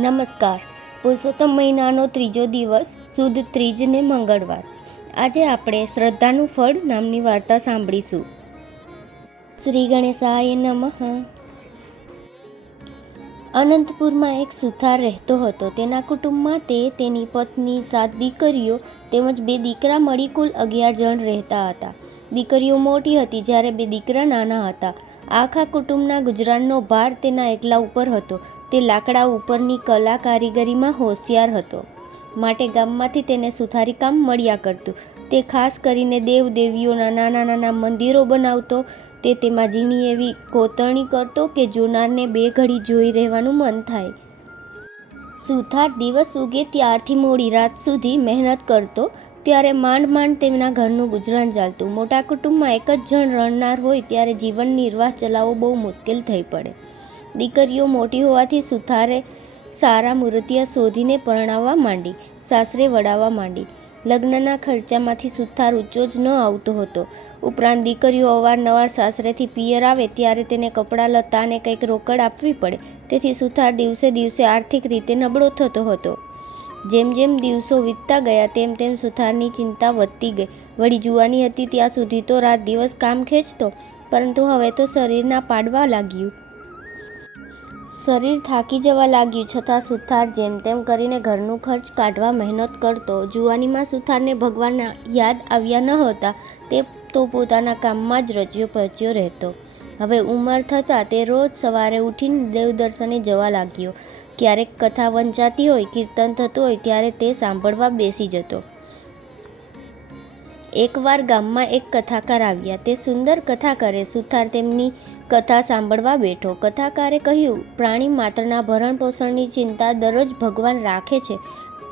નમસ્કાર. પુરુષોત્તમ મહિનાનો ત્રીજો દિવસ સુદ ત્રીજને મંગળવાર. આજે આપણે શ્રદ્ધાનું ફળ નામની વાર્તા સાંભળીશું. શ્રી ગણેશાય નમઃ. અનંતપુરમાં એક સુથાર રહેતો હતો. તેના કુટુંબમાં તેની પત્ની, 7 દીકરીઓ તેમજ 2 દીકરા મળી કુલ 11 જણ રહેતા હતા. દીકરીઓ મોટી હતી જ્યારે 2 દીકરા નાના હતા. આખા કુટુંબના ગુજરાનનો ભાર તેના એકલા ઉપર હતો. તે લાકડા ઉપરની કલા કારીગરીમાં હોશિયાર હતો, માટે ગામમાંથી તેને સુથારી કામ મળ્યા કરતું. તે ખાસ કરીને દેવદેવીઓના નાના નાના મંદિરો બનાવતો. તે તેમાં ઝીણી એવી કોતરણી કરતો કે જોનારને 2 ઘડી જોઈ રહેવાનું મન થાય. સુથાર દિવસ ઉગે ત્યારથી મોડી રાત સુધી મહેનત કરતો. ત્યારે માંડ માંડ તેમના ઘરનું ગુજરાન ચાલતું. મોટા કુટુંબમાં એક જ જણ રણનાર હોય ત્યારે જીવન નિર્વાહ ચલાવવો બહુ મુશ્કેલ થઈ પડે. દીકરીઓ મોટી હોવાથી સુથારે સારા મૂર્તિયા શોધીને પરણાવવા માંડી, સાસરે વડાવવા માંડી. લગ્નના ખર્ચામાંથી સુથાર ઊંચો જ ન આવતો હતો. ઉપરાંત દીકરીઓ અવારનવાર સાસરેથી પિયર આવે ત્યારે તેને કપડાં લત્તા અને કંઈક રોકડ આપવી પડે. તેથી સુથાર દિવસે દિવસે આર્થિક રીતે નબળો થતો હતો. જેમ જેમ દિવસો વીતતા ગયા તેમ તેમ સુથારની ચિંતા વધતી ગઈ. વળી જુવાની હતી ત્યાં સુધી તો રાત દિવસ કામ ખેંચતો, પરંતુ હવે તો શરીરના પાડવા લાગ્યું. શરીર થાકી જવા લાગ્યું, છતાં સુથાર જેમ તેમ કરીને ઘરનું ખર્ચ કાઢવા મહેનત કરતો. જુવાનીમાં સુથારને ભગવાન યાદ આવ્યા ન હતા. તે તો પોતાના કામમાં જ રચ્યો પચ્યો રહેતો. હવે ઉંમર થતાં તે રોજ સવારે ઉઠીને દેવદર્શને જવા લાગ્યો. ક્યારેક કથા વંચાતી હોય, કીર્તન થતું હોય ત્યારે તે સાંભળવા બેસી જતો. એકવાર ગામમાં એક કથાકાર આવ્યા. તે સુંદર કથા કરે. સુથાર તેમની કથા સાંભળવા બેઠો. કથાકારે કહ્યું, પ્રાણી માત્રના ભરણ પોષણની ચિંતા દરરોજ ભગવાન રાખે છે.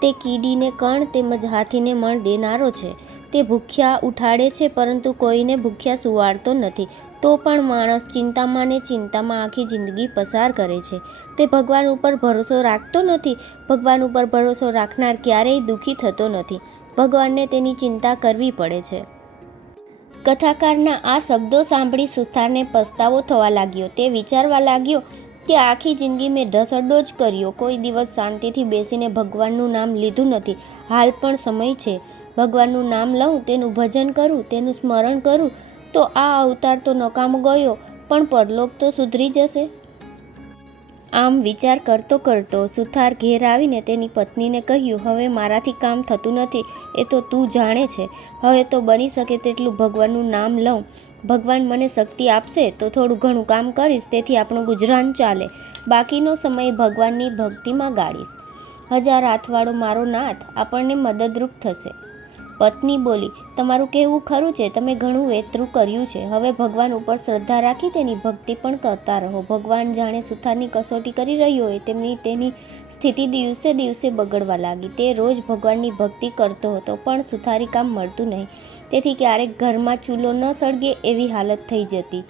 તે કીડીને કણ તેમજ હાથીને મણ દેનારો છે. તે ભૂખ્યા ઉઠાડે છે, પરંતુ કોઈને ભૂખ્યા સુવાડતો નથી. તો પણ માણસ ચિંતામાં ને ચિંતામાં આખી જિંદગી પસાર કરે છે. તે ભગવાન ઉપર ભરોસો રાખતો નથી. ભગવાન ઉપર ભરોસો રાખનાર ક્યારેય દુઃખી થતો નથી. ભગવાનને તેની ચિંતા કરવી પડે છે. કથાકારના આ શબ્દો સાંભળી સુથારને પસ્તાવો થવા લાગ્યો. તે વિચારવા લાગ્યો કે આખી જિંદગી મેં ઢસડો જ કર્યો. કોઈ દિવસ શાંતિથી બેસીને ભગવાનનું નામ લીધું નથી. હાલ પણ સમય છે. ભગવાનનું નામ લઉં, તેનું ભજન કરું, તેનું સ્મરણ કરું તો આ અવતાર તો નકામો ગયો, પણ પરલોક તો સુધરી જશે. આમ વિચાર કરતો કરતો સુથાર ઘેર આવીને તેની પત્નીને કહ્યું, હવે મારાથી કામ થતું નથી, એ તો તું જાણે છે. હવે તો બની શકે તેટલું ભગવાનનું નામ લઉં. ભગવાન મને શક્તિ આપશે તો થોડું ઘણું કામ કરીશ, તેથી આપણું ગુજરાન ચાલે. બાકીનો સમય ભગવાનની ભક્તિમાં ગાળીશ. 1000 હાથવાળો મારો નાથ આપણને મદદરૂપ થશે. પત્ની બોલી, તમારું કહેવું ખરું છે. તમે ઘણું વેતરું કર્યું છે. હવે ભગવાન ઉપર શ્રદ્ધા રાખી તેની ભક્તિ પણ કરતા રહો. ભગવાન જાણે સુથારની કસોટી કરી રહ્યો હોય તેની સ્થિતિ દિવસે દિવસે બગડવા લાગી. તે રોજ ભગવાનની ભક્તિ કરતો હતો, પણ સુથારી કામ મળતું નહીં. તેથી ક્યારેક ઘરમાં ચૂલો ન સળગે એવી હાલત થઈ જતી.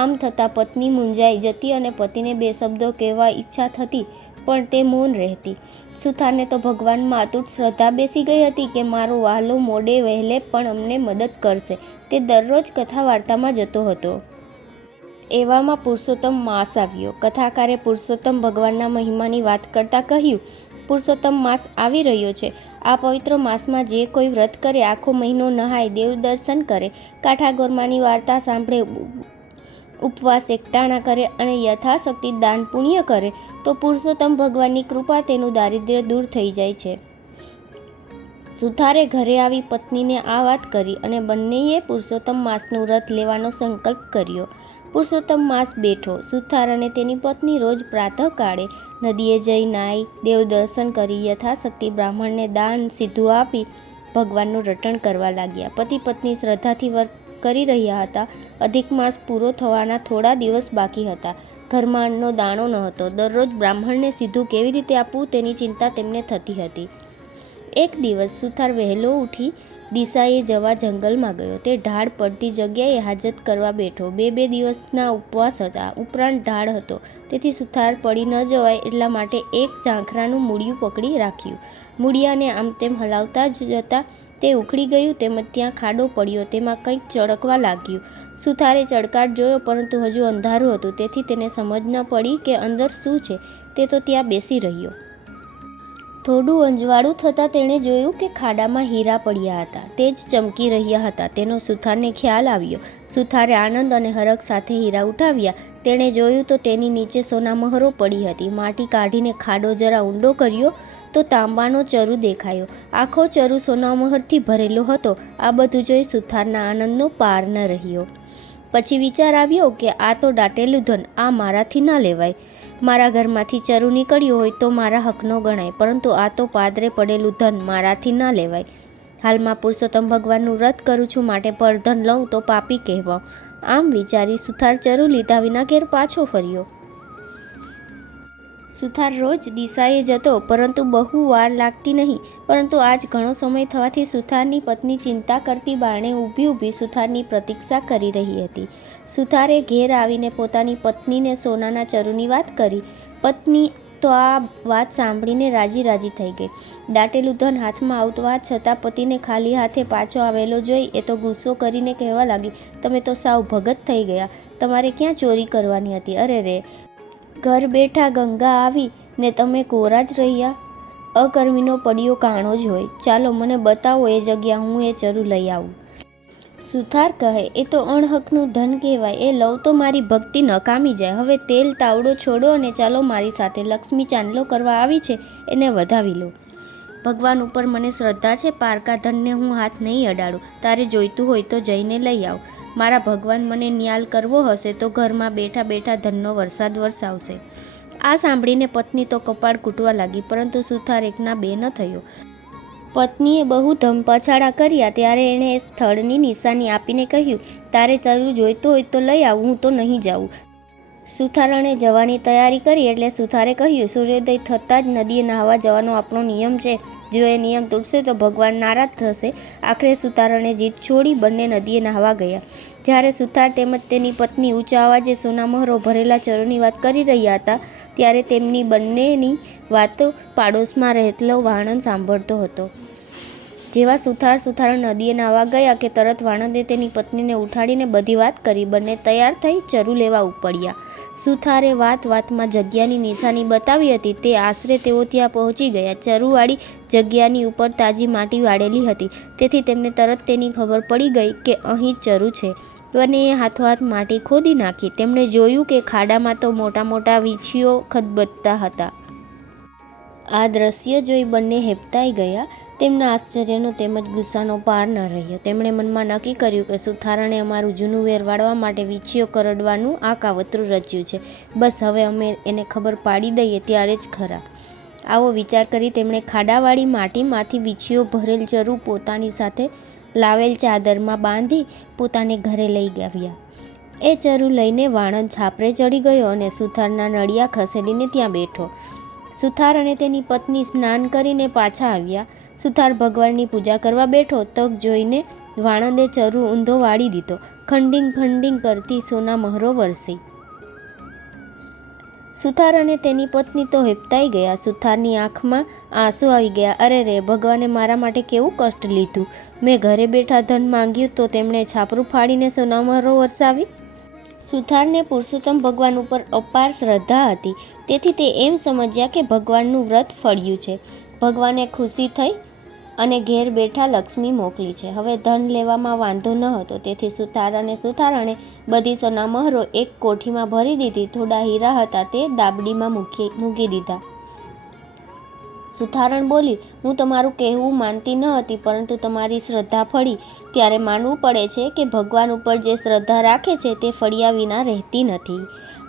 આમ થતાં પત્ની મૂંઝાઈ જતી અને પતિને 2 શબ્દો કહેવા ઈચ્છા થતી, પણ તે મૌન રહેતી. સુથારને તો ભગવાનમાં અતૂટ શ્રદ્ધા બેસી ગઈ હતી કે મારો વહાલો મોડે વહેલે પણ અમને મદદ કરશે. તે દરરોજ કથા વાર્તામાં જતો હતો. એવામાં પુરુષોત્તમ માસ આવ્યો. કથાકારે પુરુષોત્તમ ભગવાનના મહિમાની વાત કરતાં કહ્યું, પુરુષોત્તમ માસ આવી રહ્યો છે. આ પવિત્ર માસમાં જે કોઈ વ્રત કરે, આખો મહિનો નહાય, દેવ દર્શન કરે, કાઠા ગોરમાની વાર્તા સાંભળે, ઉપવાસ એકટાણા કરે અને યથાશક્તિ દાન પુણ્ય કરે તો પુરુષોત્તમ ભગવાનની કૃપા તેનું દારિદ્ર્ય દૂર થઈ જાય છે. સુથારે ઘરે આવી પત્નીને આ વાત કરી અને બંનેએ પુરુષોત્તમ માસનું વ્રત લેવાનો સંકલ્પ કર્યો. પુરુષોત્તમ માસ બેઠો. સુથાર અને તેની પત્ની રોજ પ્રાતઃકાળે નદીએ જઈ નાઈ, દેવ દર્શન કરી, યથાશક્તિ બ્રાહ્મણને દાન સીધું આપી ભગવાનનું રટણ કરવા લાગ્યા. પતિ પત્ની શ્રદ્ધાથી વ્રત કરી રહ્યા હતા. અધિક માસ પૂરો થવાના થોડા દિવસ બાકી હતા. ઘરમાં અન્નનો દાણો ન હતો. દરરોજ બ્રાહ્મણને સીધું કેવી રીતે આપવું તેની ચિંતા તેમને થતી હતી. એક દિવસ સુથાર વહેલો ઉઠી દિશાએ જવા જંગલમાં ગયો. તે ઢાળ પડતી જગ્યાએ હાજત કરવા બેઠો. 2 દિવસના ઉપવાસ હતા, ઉપરાંત ઢાળ હતો. તેથી સુથાર પડી ન જવાય એટલા માટે એક ઝાંખરાનું મૂળિયું પકડી રાખ્યું. મૂળિયાને આમ તેમ હલાવતા જ જતા તે ઉખડી ગયું. તેમજ ત્યાં ખાડો પડ્યો, તેમાં કંઈક ચળકવા લાગ્યું. સુથારે ચળકાટ જોયો, પરંતુ હજુ અંધારું હતું, તેથી તેને સમજ ન પડી કે અંદર શું છે. તે તો ત્યાં બેસી રહ્યો. થોડું અંજવાળું થતાં તેણે જોયું કે ખાડામાં હીરા પડ્યા હતા. તે જ ચમકી રહ્યા હતા. તેનો સુથારને ખ્યાલ આવ્યો. સુથારે આનંદ અને હરખ સાથે હીરા ઉઠાવ્યા. તેણે જોયું તો તેની નીચે સોનામહોરો પડી હતી. માટી કાઢીને ખાડો જરા ઊંડો કર્યો તો તાંબાનો ચરુ દેખાયો. આખો ચરુ સોનામહોરથી ભરેલો હતો. આ બધું જોઈ સુથારના આનંદનો પાર ન રહ્યો. પછી વિચાર આવ્યો કે આ તો દાટેલું ધન, આ મારાથી ના લેવાય. મારા ઘરમાંથી ચરુ નીકળ્યું હોય તો મારા હકનો ગણાય, પરંતુ આ તો પાદરે પડેલું ધન મારાથી ના લેવાય. હાલમાં પુરુષોત્તમ ભગવાનનું વ્રત કરું છું, માટે પરધન લઉં તો પાપી કહેવાઉં. આમ વિચારી સુથાર ચરુ લીધા વિના ઘેર પાછો ફર્યો. સુથાર રોજ દિશાએ જતો, પરંતુ બહુ વાર લાગતી નહીં. પરંતુ આજ ઘણો સમય થવાથી સુથારની પત્ની ચિંતા કરતી બારણે ઊભી સુથારની પ્રતીક્ષા કરી રહી હતી. સુથારે ઘેર આવીને પોતાની પત્નીને સોનાના ચરુની વાત કરી. પત્ની તો આ વાત સાંભળીને રાજી થઈ ગઈ. દાટેલું ધન હાથમાં આવવા છતાં પતિને ખાલી હાથે પાછો આવેલો જોઈ એ તો ગુસ્સો કરીને કહેવા લાગી, તમે તો સાવ ભગત થઈ ગયા. તમારે ક્યાં ચોરી કરવાની હતી? અરે રે, ઘર બેઠા ગંગા આવી ને તમે કોરા જ રહ્યા. અકર્મીનો પડિયો કાણો જ હોય. ચાલો મને બતાવો એ જગ્યા, હું એ ચરુ લઈ આવું. સુથાર કહે, એ તો અણહકનું ધન કહેવાય. એ લઉં તો મારી ભક્તિ નકામી જાય. હવે તેલ તાવડો છોડો અને ચાલો મારી સાથે. લક્ષ્મી ચાંદલો કરવા આવી છે, એને વધાવી લો. ભગવાન ઉપર મને શ્રદ્ધા છે. પારકા ધનને હું હાથ નહીં અડાડું. તારે જોઈતું હોય તો જઈને લઈ આવ. મારા ભગવાન મને ન્યાલ કરવો હશે તો ઘરમાં બેઠા બેઠા ધનનો વરસાદ વરસાવશે. આ સાંભળીને પત્ની તો કપાળ કૂટવા લાગી, પરંતુ સુથાર એકના બે ન થયો. પત્નીએ બહુ ધમપછાડા કર્યા ત્યારે એણે સ્થળની નિશાની આપીને કહ્યું, તારે ચરુ જોઈતો હોય તો લઈ આવ, હું તો નહીં જાઉં. સુથારણે જવાની તૈયારી કરી એટલે સુથારે કહ્યું, સૂર્યોદય થતાં જ નદીએ નહાવા જવાનો આપણો નિયમ છે. જો એ નિયમ તૂટશે તો ભગવાન નારાજ થશે. આખરે સુથારણે જીદ છોડી બંને નદીએ નહાવા ગયા. જ્યારે સુથાર તેમજ તેની પત્ની ઊંચા અવાજે સોનામહોરો ભરેલા ચરુની વાત કરી રહ્યા હતા, ત્યારે તેમની બંનેની વાતો પાડોશમાં રહેલો વાણંદ સાંભળતો હતો. જેવા સુથાર નદીએ નાહવા ગયા કે તરત વાણંદે તેની પત્નીને ઉઠાડીને બધી વાત કરી. બંને તૈયાર થઈ ચરુ લેવા ઉપડ્યા. સુથારે વાતમાં જગ્યાની નિશાની બતાવી હતી. તે આશરે તેઓ ત્યાં પહોંચી ગયા. ચરુવાળી જગ્યાની ઉપર તાજી માટી વાળેલી હતી, તેથી તેમને તરત તેની ખબર પડી ગઈ કે અહીં ચરુ છે. બંનેએ હાથોહાથ માટી ખોદી નાખી. તેમણે જોયું કે ખાડામાં તો મોટા વીંછીઓ ખદબદતા હતા. આ દ્રશ્ય જોઈ બંને હેબતાઈ ગયા. તેમના આશ્ચર્યનો તેમજ ગુસ્સાનો પાર ન રહ્યો. તેમણે મનમાં નક્કી કર્યું કે સુથારણે અમારું જૂનું વેર વાળવા માટે વીંછીઓ કરડવાનું આ કાવતરું રચ્યું છે. બસ હવે અમે એને ખબર પાડી દઈએ ત્યારે જ ખરા. આવો વિચાર કરી તેમણે ખાડાવાળી માટીમાંથી વીંછીઓ ભરેલ ચરુ પોતાની સાથે લાવેલ ચાદરમાં બાંધી પોતાને ઘરે લઈ આવ્યા. એ ચરુ લઈને વાણંદ છાપરે ચડી ગયો અને સુથારના નળિયા ખસેડીને ત્યાં બેઠો. સુથાર અને તેની પત્ની સ્નાન કરીને પાછા આવ્યા. સુથાર ભગવાનની પૂજા કરવા બેઠો. તક જોઈને વાણંદે ચરુ ઊંધો વાળી દીધો. ખંડિંગ કરતી સોનામહોરો વરસી. સુથાર અને તેની પત્ની તો હેબતાઈ ગયા. સુથારની આંખમાં આંસુ આવી ગયા. અરે રે, ભગવાને મારા માટે કેવું કષ્ટ લીધું. મેં ઘરે બેઠા ધન માંગ્યું તો તેમણે છાપરું ફાડીને સોનામહોરો વરસાવી. સુથારને પુરુષોત્તમ ભગવાન ઉપર અપાર શ્રદ્ધા હતી, તેથી તે એમ સમજ્યા કે ભગવાનનું વ્રત ફળ્યું છે. ભગવાને ખુશી થઈ અને ઘેર બેઠા લક્ષ્મી મોકલી છે. હવે ધન લેવામાં વાંધો ન હતો, તેથી સુથાર અને સુથારણે બધી સોનામહોરો એક કોઠીમાં ભરી દીધી. થોડા હીરા હતા તે દાબડીમાં મૂકી દીધા. સુથારણ બોલી, હું તમારું કહેવું માનતી ન હતી, પરંતુ તમારી શ્રદ્ધા ફળી ત્યારે માનવું પડે છે કે ભગવાન ઉપર જે શ્રદ્ધા રાખે છે તે ફળ્યા વિના રહેતી નથી.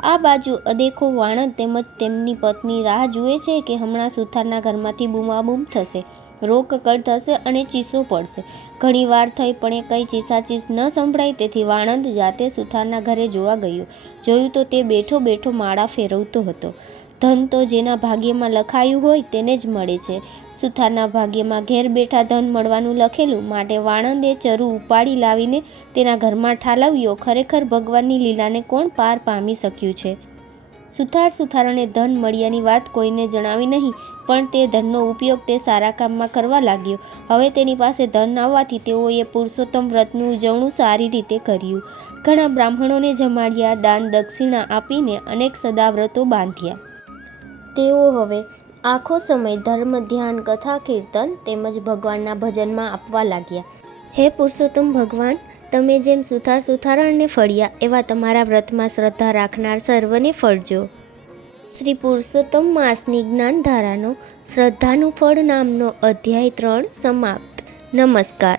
આ બાજુ અદેખો વાણંદ તેમજ તેમની પત્ની રાહ જુએ છે કે હમણાં સુથારના ઘરમાંથી બૂમાબૂમ થશે, રોકકળ થશે અને ચીસો પડશે. ઘણી વાર થઈ પણ એ કંઈ ચીસાચીસ ન સંભળાય, તેથી વાણંદ જાતે સુથારના ઘરે જોવા ગયો. જોયું તો તે બેઠો માળા ફેરવતો હતો. ધન તો જેના ભાગ્યમાં લખાયું હોય તેને જ મળે છે. સુથારના ભાગ્યમાં ઘેર બેઠા ધન મળવાનું લખેલું, માટે વાણંદે ચરુ ઉપાડી લાવીને તેના ઘરમાં ઠાલવ્યો. ખરેખર ભગવાનની લીલાને કોણ પાર પામી શક્યું છે. સુથારણે ધન મળ્યાની વાત કોઈને જણાવી નહીં, પણ તે ધનનો ઉપયોગ તે સારા કામમાં કરવા લાગ્યો. હવે તેની પાસે ધન આવવાથી તેઓએ પુરુષોત્તમ વ્રતનું ઉજવણું સારી રીતે કર્યું. ઘણા બ્રાહ્મણોને જમાડ્યા. દાન દક્ષિણા આપીને અનેક સદાવ્રતો બાંધ્યા. તેઓ હવે આખો સમય ધર્મ, ધ્યાન, કથા, કીર્તન તેમજ ભગવાનના ભજનમાં આપવા લાગ્યા. હે પુરુષોત્તમ ભગવાન, તમે જેમ સુથારણને ફળ્યા એવા તમારા વ્રતમાં શ્રદ્ધા રાખનાર સર્વને ફળજો. શ્રી પુરુષોત્તમ માસની જ્ઞાનધારાનો શ્રદ્ધાનું ફળ નામનો અધ્યાય 3 સમાપ્ત. નમસ્કાર.